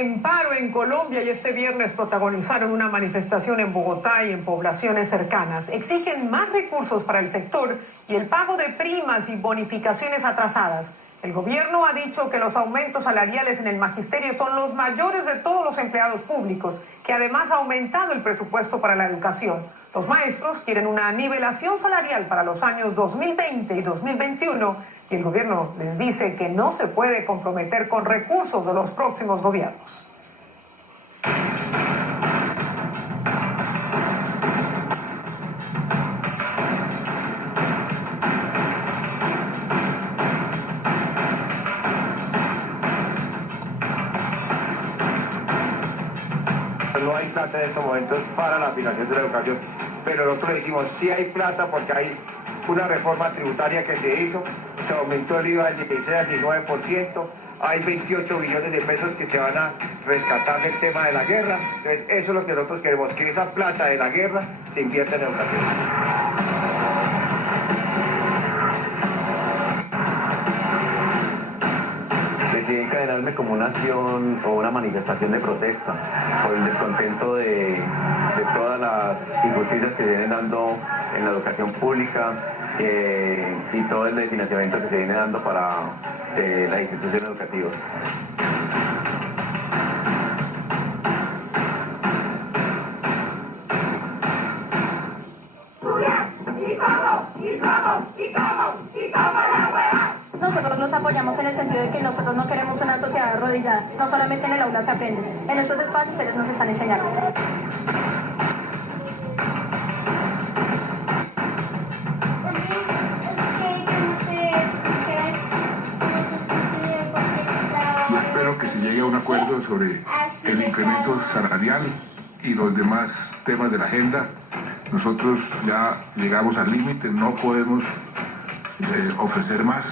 en paro en Colombia y este viernes protagonizaron una manifestación en Bogotá y en poblaciones cercanas. Exigen más recursos para el sector y el pago de primas y bonificaciones atrasadas. El gobierno ha dicho que los aumentos salariales en el magisterio son los mayores de todos los empleados públicos, que además ha aumentado el presupuesto para la educación. Los maestros quieren una nivelación salarial para los años 2020 y 2021 y el gobierno les dice que no se puede comprometer con recursos de los próximos gobiernos. No hay plata en estos momentos para la financiación de la educación, pero nosotros decimos sí hay plata porque hay una reforma tributaria que se hizo, se aumentó el IVA del 16 al 19%, hay 28 billones de pesos que se van a rescatar del tema de la guerra. Entonces eso es lo que nosotros queremos, que esa plata de la guerra se invierta en educación. Decidí encadenarme como una acción o una manifestación de protesta por el descontento de todas las injusticias que se vienen dando en la educación pública y todo el desfinanciamiento que se viene dando para las instituciones educativas. Nosotros los apoyamos en el sentido de que nosotros no queremos una sociedad arrodillada, no solamente en el aula se aprende, en estos espacios ellos nos están enseñando. Yo espero que se llegue a un acuerdo sobre el incremento salarial y los demás temas de la agenda. Nosotros ya llegamos al límite, no podemos ofrecer más.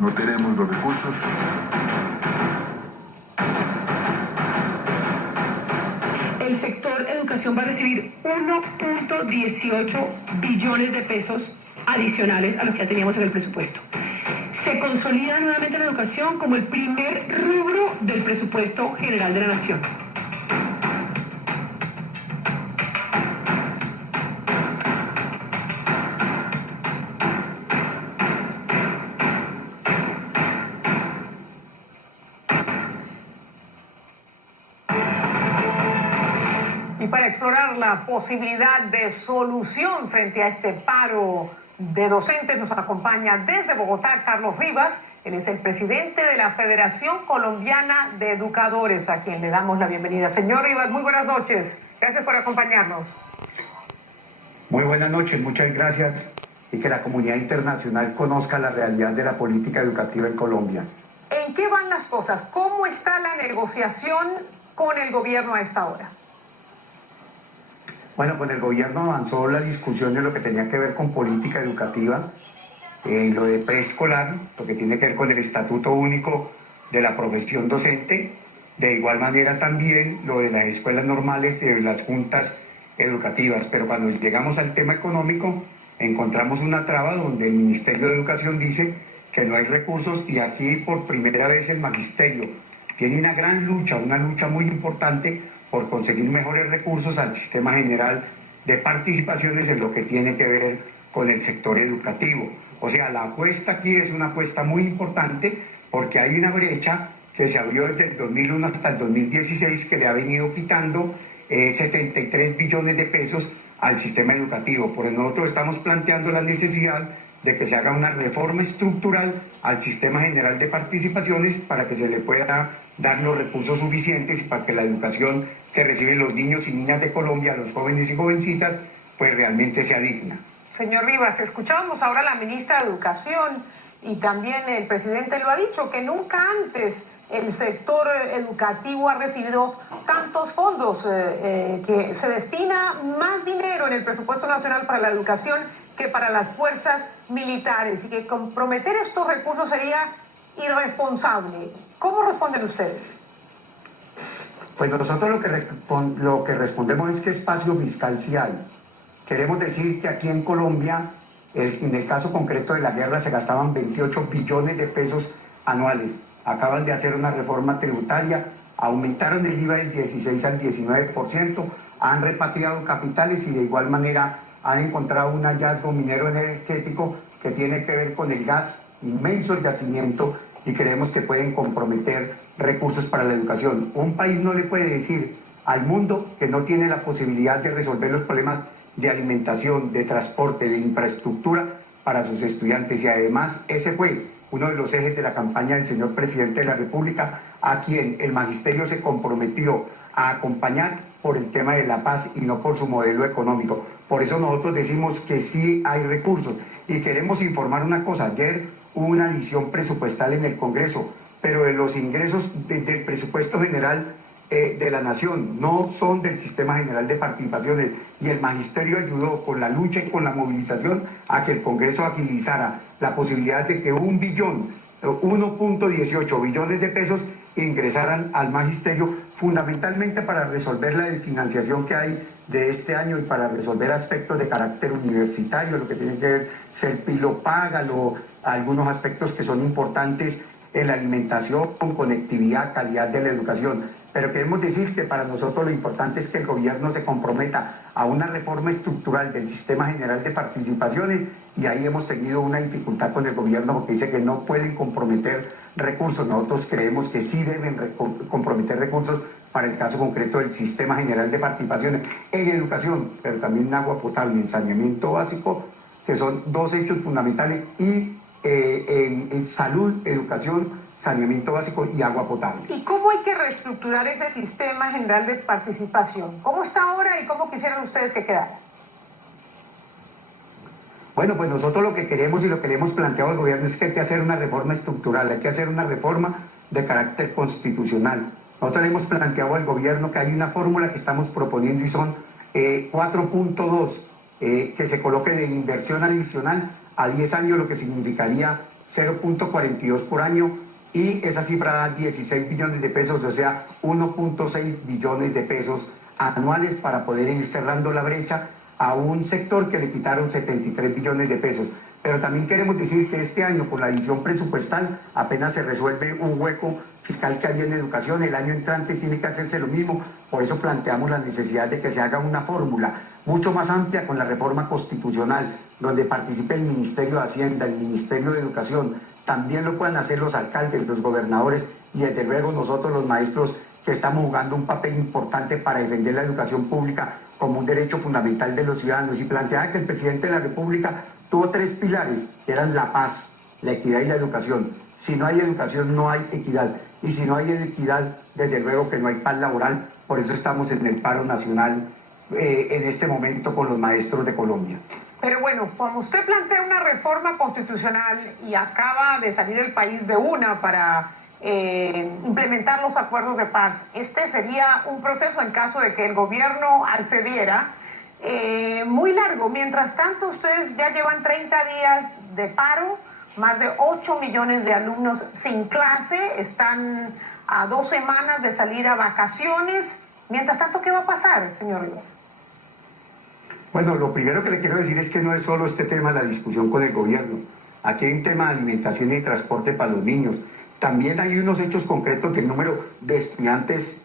No tenemos los recursos. El sector educación va a recibir 1.18 billones de pesos adicionales a lo que ya teníamos en el presupuesto. Se consolida nuevamente la educación como el primer rubro del presupuesto general de la nación. Y para explorar la posibilidad de solución frente a este paro de docentes nos acompaña desde Bogotá Carlos Rivas. Él es el presidente de la Federación Colombiana de Educadores, a quien le damos la bienvenida. Señor Rivas, muy buenas noches. Gracias por acompañarnos. Muy buenas noches, muchas gracias. Y que la comunidad internacional conozca la realidad de la política educativa en Colombia. ¿En qué van las cosas? ¿Cómo está la negociación con el gobierno a esta hora? Bueno, con el gobierno avanzó la discusión de lo que tenía que ver con política educativa, lo de preescolar, lo que tiene que ver con el Estatuto Único de la Profesión Docente, de igual manera también lo de las escuelas normales y de las juntas educativas. Pero cuando llegamos al tema económico, encontramos una traba donde el Ministerio de Educación dice que no hay recursos y aquí por primera vez el magisterio tiene una gran lucha, una lucha muy importante por conseguir mejores recursos al sistema general de participaciones en lo que tiene que ver con el sector educativo. O sea, la apuesta aquí es una apuesta muy importante porque hay una brecha que se abrió desde el 2001 hasta el 2016 que le ha venido quitando 73 billones de pesos al sistema educativo. Por eso nosotros estamos planteando la necesidad de que se haga una reforma estructural al sistema general de participaciones para que se le pueda dar los recursos suficientes y para que la educación que reciben los niños y niñas de Colombia, los jóvenes y jovencitas, pues realmente sea digna. Señor Rivas, escuchábamos ahora a la ministra de Educación y también el presidente lo ha dicho, que nunca antes el sector educativo ha recibido tantos fondos, que se destina más dinero en el presupuesto nacional para la educación que para las fuerzas militares y que comprometer estos recursos sería irresponsable. ¿Cómo responden ustedes? Pues nosotros lo que respondemos es que espacio fiscal sí hay. Queremos decir que aquí en Colombia, en el caso concreto de la guerra, se gastaban 28 billones de pesos anuales. Acaban de hacer una reforma tributaria aumentaron el IVA del 16 al 19%, han repatriado capitales y de igual manera han encontrado un hallazgo minero energético que tiene que ver con el gas, inmenso el yacimiento, y creemos que pueden comprometer recursos para la educación. Un país no le puede decir al mundo que no tiene la posibilidad de resolver los problemas de alimentación, de transporte, de infraestructura para sus estudiantes, y además ese fue uno de los ejes de la campaña del señor presidente de la República, a quien el magisterio se comprometió a acompañar por el tema de la paz y no por su modelo económico. Por eso nosotros decimos que sí hay recursos, y queremos informar una cosa: ayer hubo una adición presupuestal en el Congreso, pero de los ingresos del presupuesto general de la Nación, no son del Sistema General de Participaciones, y el magisterio ayudó con la lucha y con la movilización a que el Congreso agilizara la posibilidad de que 1.18 billones de pesos ingresaran al magisterio, fundamentalmente para resolver la desfinanciación que hay de este año y para resolver aspectos de carácter universitario, lo que tiene que ver Serpilo paga, algunos aspectos que son importantes en la alimentación, con conectividad, calidad de la educación. Pero queremos decir que para nosotros lo importante es que el gobierno se comprometa a una reforma estructural del Sistema General de Participaciones, y ahí hemos tenido una dificultad con el gobierno porque dice que no pueden comprometer recursos. Nosotros creemos que sí deben comprometer recursos para el caso concreto del Sistema General de Participaciones en educación, pero también en agua potable y en saneamiento básico, que son dos hechos fundamentales, y en salud, educación, saneamiento básico y agua potable. ¿Y cómo hay que reestructurar ese Sistema General de Participación? ¿Cómo está ahora y cómo quisieran ustedes que quedara? Bueno, pues nosotros lo que queremos y lo que le hemos planteado al gobierno es que hay que hacer una reforma estructural, hay que hacer una reforma de carácter constitucional. Nosotros le hemos planteado al gobierno que hay una fórmula que estamos proponiendo y son 4.2, que se coloque de inversión adicional a 10 años, lo que significaría 0.42 por año, y esa cifra da 16 billones de pesos, o sea, 1.6 billones de pesos anuales para poder ir cerrando la brecha a un sector que le quitaron 73 billones de pesos. Pero también queremos decir que este año, con la adición presupuestal, apenas se resuelve un hueco fiscal que había en educación. El año entrante tiene que hacerse lo mismo. Por eso planteamos la necesidad de que se haga una fórmula mucho más amplia con la reforma constitucional, donde participe el Ministerio de Hacienda, el Ministerio de Educación, también lo puedan hacer los alcaldes, los gobernadores, y desde luego nosotros los maestros, que estamos jugando un papel importante para defender la educación pública como un derecho fundamental de los ciudadanos. Y planteaba que el presidente de la República tuvo 3 pilares, que eran la paz, la equidad y la educación. Si no hay educación, no hay equidad. Y si no hay equidad, desde luego que no hay paz laboral. Por eso estamos en el paro nacional en este momento con los maestros de Colombia. Pero bueno, como usted plantea una reforma constitucional y acaba de salir del país de una para implementar los acuerdos de paz, este sería un proceso, en caso de que el gobierno accediera, muy largo. Mientras tanto, ustedes ya llevan 30 días de paro, más de 8 millones de alumnos sin clase, están a 2 semanas de salir a vacaciones. Mientras tanto, ¿qué va a pasar, señor Rivas? Bueno, lo primero que le quiero decir es que no es solo este tema la discusión con el gobierno. Aquí hay un tema de alimentación y transporte para los niños. También hay unos hechos concretos del número de estudiantes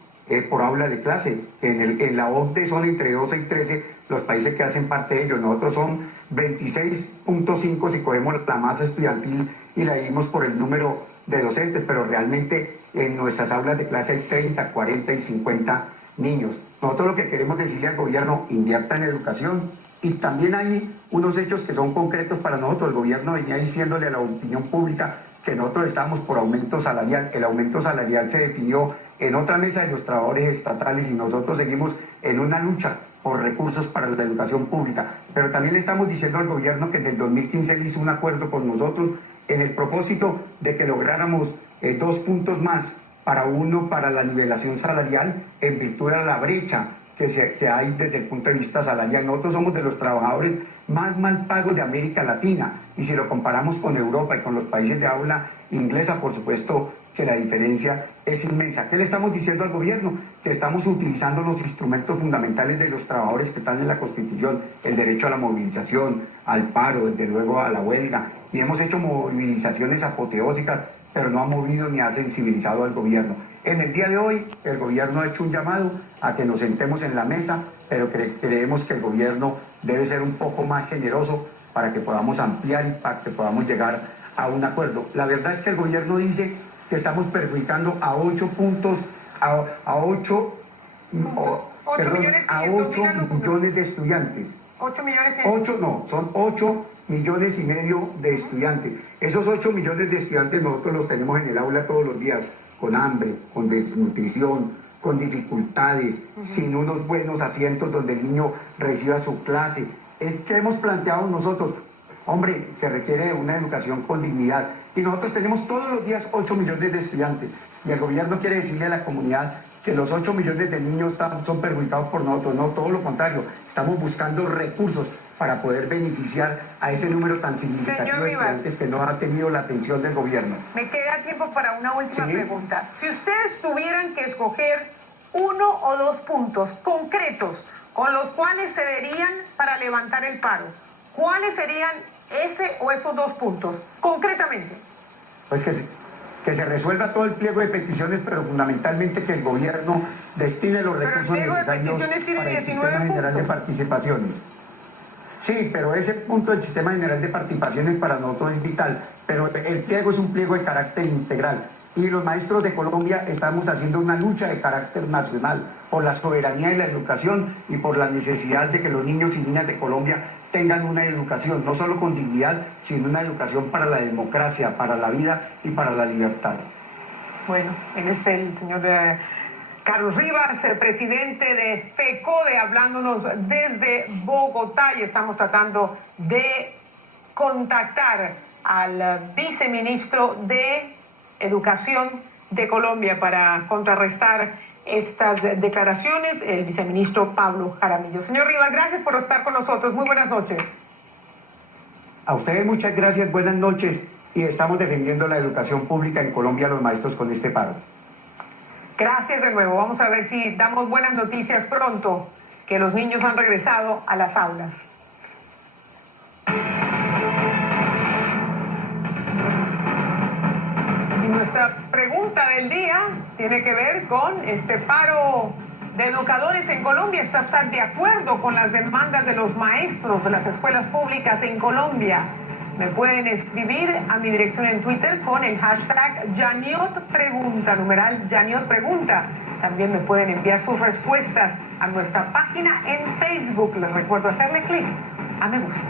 por aula de clase. En la OCDE son entre 12 y 13 los países que hacen parte de ellos. Nosotros son 26.5 si cogemos la masa estudiantil y la dimos por el número de docentes, pero realmente en nuestras aulas de clase hay 30, 40 y 50 niños. Nosotros lo que queremos decirle al gobierno: invierta en educación. Y también hay unos hechos que son concretos para nosotros. El gobierno venía diciéndole a la opinión pública que nosotros estábamos por aumento salarial. El aumento salarial se definió en otra mesa de los trabajadores estatales y nosotros seguimos en una lucha por recursos para la educación pública. Pero también le estamos diciendo al gobierno que en el 2015 él hizo un acuerdo con nosotros en el propósito de que lográramos 2 puntos más para la nivelación salarial, en virtud de la brecha que hay desde el punto de vista salarial. Nosotros somos de los trabajadores más mal pagos de América Latina, y si lo comparamos con Europa y con los países de habla inglesa, por supuesto que la diferencia es inmensa. ¿Qué le estamos diciendo al gobierno? Que estamos utilizando los instrumentos fundamentales de los trabajadores que están en la Constitución: el derecho a la movilización, al paro, desde luego a la huelga, y hemos hecho movilizaciones apoteósicas, pero no ha movido ni ha sensibilizado al gobierno. En el día de hoy, el gobierno ha hecho un llamado a que nos sentemos en la mesa, pero creemos que el gobierno debe ser un poco más generoso para que podamos ampliar y para que podamos llegar a un acuerdo. La verdad es que el gobierno dice que estamos perjudicando a 8 puntos, a 8 millones de estudiantes. 8 millones de... 8 no, son 8 millones y medio de estudiantes. Esos 8 millones de estudiantes nosotros los tenemos en el aula todos los días, con hambre, con desnutrición, con dificultades, sin unos buenos asientos donde el niño reciba su clase. ¿Qué hemos planteado nosotros? Hombre, se requiere una educación con dignidad. Y nosotros tenemos todos los días 8 millones de estudiantes. Y el gobierno quiere decirle a la comunidad que los 8 millones de niños son perjudicados por nosotros. No, todo lo contrario. Estamos buscando recursos para poder beneficiar a ese número tan significativo de estudiantes que no ha tenido la atención del gobierno. Me queda tiempo para una última pregunta. Si ustedes tuvieran que escoger 1 o 2 puntos concretos con los cuales se darían para levantar el paro, ¿cuáles serían ese o esos 2 puntos, concretamente? Pues que se resuelva todo el pliego de peticiones, pero fundamentalmente que el gobierno destine los recursos necesarios para el Sistema General de Participaciones. Sí, pero ese punto del Sistema General de Participaciones para nosotros es vital, pero el pliego es un pliego de carácter integral. Y los maestros de Colombia estamos haciendo una lucha de carácter nacional por la soberanía de la educación y por la necesidad de que los niños y niñas de Colombia tengan una educación, no solo con dignidad, sino una educación para la democracia, para la vida y para la libertad. Bueno, él es el señor Carlos Rivas, presidente de FECODE, hablándonos desde Bogotá, y estamos tratando de contactar al viceministro de Educación de Colombia para contrarrestar estas declaraciones, el viceministro Pablo Jaramillo. Señor Rivas, gracias por estar con nosotros. Muy buenas noches. A ustedes muchas gracias, buenas noches, y estamos defendiendo la educación pública en Colombia, los maestros, con este paro. Gracias de nuevo. Vamos a ver si damos buenas noticias pronto, que los niños han regresado a las aulas. Nuestra pregunta del día tiene que ver con este paro de educadores en Colombia. ¿Está usted de acuerdo con las demandas de los maestros de las escuelas públicas en Colombia? Me pueden escribir a mi dirección en Twitter con el hashtag #YaniotPregunta, numeral YaniotPregunta. También me pueden enviar sus respuestas a nuestra página en Facebook. Les recuerdo hacerle clic a me gusta.